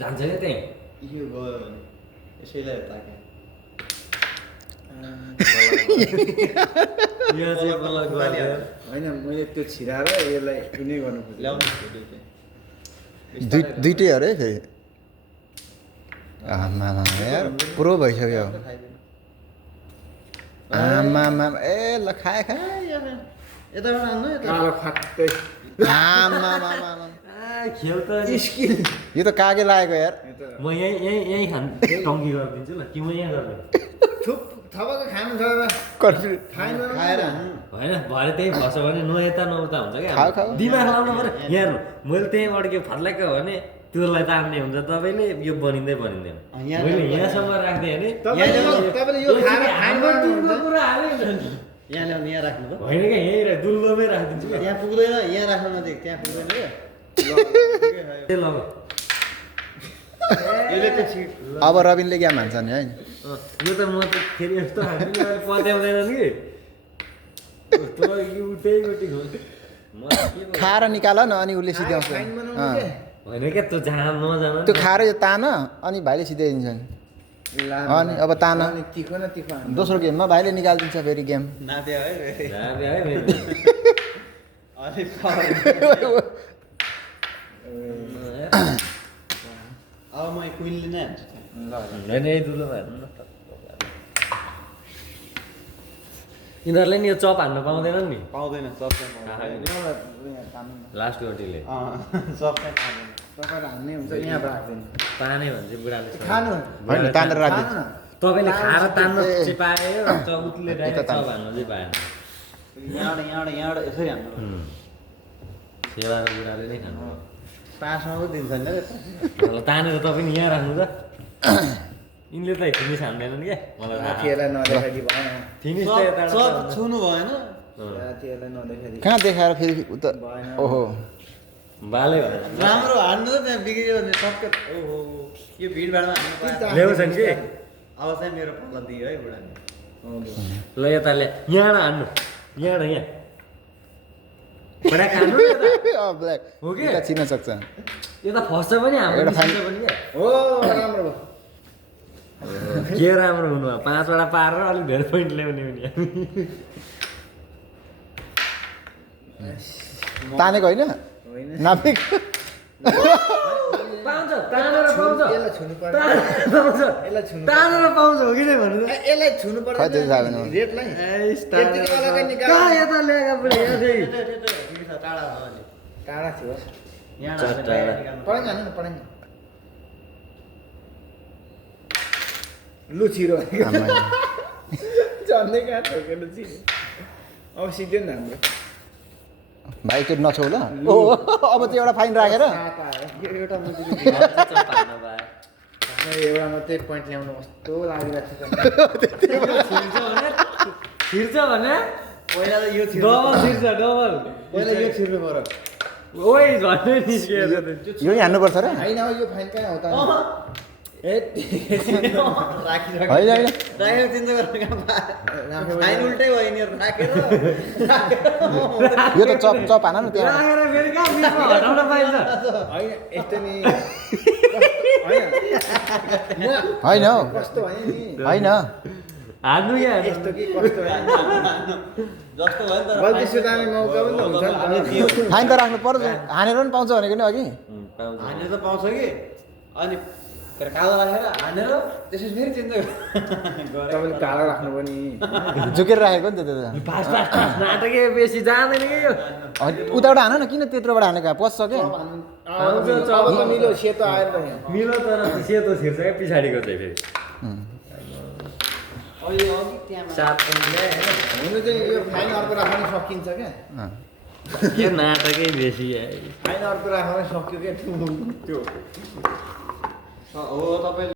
जान्छ क्या त्यहीँ यो गयो भने यसैलाई ताके यहाँ चाहिँ बल्ल गयो होइन मैले त्यो छिराएर यसलाई उनी गर्नु खोजेँ ल्याउनु दुइटै अरे फेरि आमा यार पुरो भइसक्यो आमा ए ल खाए यताबाट आउनु कालो फाट्दै आमा खेल त स्किल यो त कागे लागेको यार म यहीँ टङ्की गरिदिन्छु ल कि म यहाँ गरिदिन्छु थुप थपको खानु छ कन्फ्यु खाएन खाएर हान्नु होइन भरे त्यहीँ फस्छ भने न यता न उता हुन्छ क्या खाऊ, खाऊ। दिमाग लाउनु पऱ्यो यहाँ मैले त्यहीँबाट के फत्लाएको हो भने त्यसलाई तार्ने हुन्छ तपाईँले यो बनिँदैन यहाँ मैले यहाँसम्म राख्दै भने तपाईँले यो खाएर खानु कुरा हाल्यो यहाँ ल्याउनु यहाँ राख्नु त होइन क्या यहीँ दुर्गमै राखिदिन्छु क्या त्यहाँ पुग्दैन यहाँ राख्नु नजिक त्यहाँ पुग्दैन त्यो लग यसले त छिट अब रबिनले क्या मान्छ नि है यो त म त फेरि यस्तो खान्छु नि पत्याउँदैन कि यो उतैपट्टि म खाएर निकाल न अनि उसले सिध्याउँछ होइन क्या त्यो जहाँ नजान त्यो खाएर यो तान अनि भाइले सिध्याइदिन्छ नि अनि अब तान तिखो न तिखो दोस्रो गेममा भाइले निकालिदिन्छ फेरि गेम नाप्यो है अलिक अब म क्विनले नै हान्छु होइन यही दुलो यिनीहरूले नि यो चप हान्न पाउँदैनन् नि पाउँदैन सब चाहिँ लास्ट गोटीले सब चाहिँ पाउँदैन तपाईँलाई हान्ने हुन्छ यहाँ राख्दैन ताने भन्छ बुढाले खानु होइन तानेर राखिदिन्छ तपाईँले खाएर तान्न चाहिँ पायो उसले डाइरेक्ट चप हान्न चाहिँ पाएन यहाँबाट यसरी हान्नु सेवाको बुढाले नै खानु पाँचमा पो दिन्छ नि तानेर तपाईँ नि यहाँ राख्नु त यिनले त फिनिस हान्दैनन् क्या मलाई रातिहरूलाई नदेखाइदिए भएन फिनिस त यता सब छुनु भएन रातिहरूलाई नदेखाइदिए कहाँ देखाएर फेरि उता ओहो बाले राम्रो हान्नु त त्यहाँ बिग्रियो भने सबके ओहो यो भिडभाडमा हान्नु पाएन ल्याउँछन् कि अब चाहिँ मेरो पाला दियो है बुढाले ल यता ल्या यहाँबाट हान्नु यहाँबाट यहाँ बडा खानु न यता। ब्ल्याक हो कि? उता चिन्न सक्छ यता फस्छ पनि हाम्रो एउटा फाइन- निस्किन्छ पनि क्या हो राम्रो भयो के राम्रो हुनु भयो 5 वटा पारेर अलिक धेरै पोइन्ट ल्याउने पनि तानेको होइन होइन नापेको पाउँछ तानेर पाउँछ यसलाई छुनु पर्छ तानेर पाउँछ यसलाई छुनु तानेर पाउँछ हो कि नै भन्नु त यसलाई छुनु पर्छ खै त्यो थाहा भएन। रेडलाई त्यतिको अलग्गै निकाल कहाँ यता ल्याएका पुरै यहाँ चाहिँ टाढा छ अलि टाढा थियो यहाँ टाढा। पढाइ हाल्नु न पढाइ लु छिरो आमा। झन्डै कहाँ ठोकेर छिरो अब सिध्यो नि हाम्रो भाइ त्यो नछौ ल ओ अब त्यो एउटा फाइन राखेर सात आयो यो एउटा मात्रै एउटा मात्रै पोइन्ट ल्याउनु कस्तो लागिरहेको छिर्छ भने पहिला त यो थियो डबल छिर्छ डबल पहिला यो छिर्नु पर्यो ओइ झन्डै निस्कियो यो नि हान्नुपर्छ र होइन अब यो फाइन कहाँ हो त ए राखिराख होइन होइन राखेर चिन्ता गर्नु फाइन उल्टै भयो यिनीहरू राखेर यो त चप चप हान न त्यहाँ राखेर फेरि कहाँ बिचमा हटाउन पाइन्छ होइन यस्तो नि होइन होइन हौ कस्तो भयो नि होइन हान्नु क्या यस्तो कि कस्तो भयो जस्तो भयो नि तर गल्ती सुधार्ने मौका पनि त हुन्छ नि त। फाइन त राख्नु पर्छ हानेर पनि पाउँछ भनेको नि अघि हानेर त पाउँछ कि अनि तर कालो राखेर हानेर त्यसपछि फेरि चिन्ता तपाईँले कालो राख्नु पनि झुकेर राखेको नि त त्यो त फास्ट फास्ट फास्ट नाटकै बेसी जाँदैन कि यो उताबाट हान न किन त्यत्रोबाट हानेको पस्छ क्या अब त मिलो सेतो आएर त यहाँ मिलो तर सेतो छिर्छ क्या पछाडिको चाहिँ फेरि अहिले अघि त्यहाँ 7 पोइन्ट ल्याए हुनु चाहिँ यो फाइन अर्को राख्न सकिन्छ क्या यो नाटकै बेसी फाइन अर्को राख्न सक्यो क्या त्यो हो तपाईँ